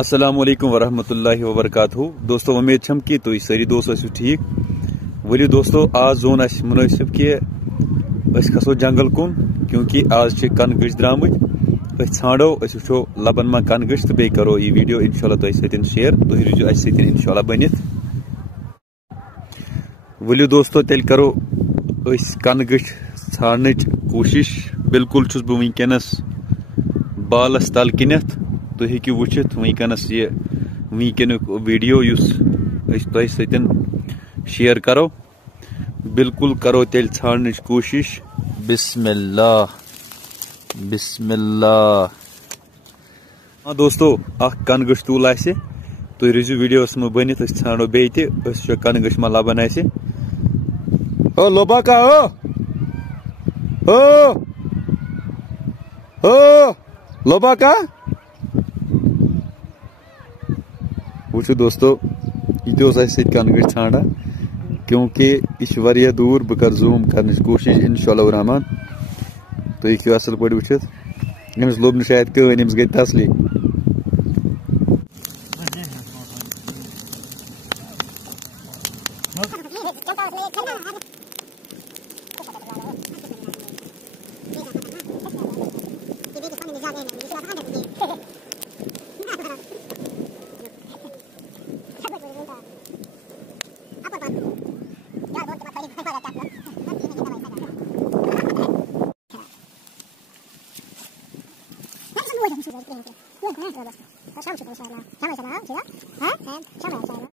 अस्सलामुअलैकुम वरहमतुल्लाहि वबरकातुहू। दोस्तों उम्मीद छम कि तुम सारी दोस्त आसो ठीक। वलियो दोस्तों आज जोन अस मुनासिब कि अस खसो जंगल कुन, क्योंकि आज कन गश द्रामत। छाड़ो वो लबन मा कन गश तो बे करो ये वीडियो इंशाल्लाह तुम सत शेयर। तुम रूजो अस सत इंशाल्लाह बनित। वलियो दोस्तों तेल करो कन गश छाड़न कोशिश। बिल्कुल छुस बह वनकस बालस तल किनत। तुम हेकि वुचित वनकस ये वनकनुक वीडियो तुम सत शेयर करो। बिल्कुल करो तेल छाड़न कोशिश। बिस्मिल्लाह बिस्मिल्लाह। हाँ दोस्तों कन गश तूल आसे तुम रूजो वीडियो मह बनित। छाड़ो बे कन गश मा लबन आसे। ओ लोबा का ओ लोबा का वो दोस्तों ये कन गश छाड़ा, क्योंकि यह दूर। बह कर जूम करने कोशिश इंशाल्लाह रहमान। तो ये असल पे वुचित अमिस लोब न शायद कहन, अमिस गई तसली।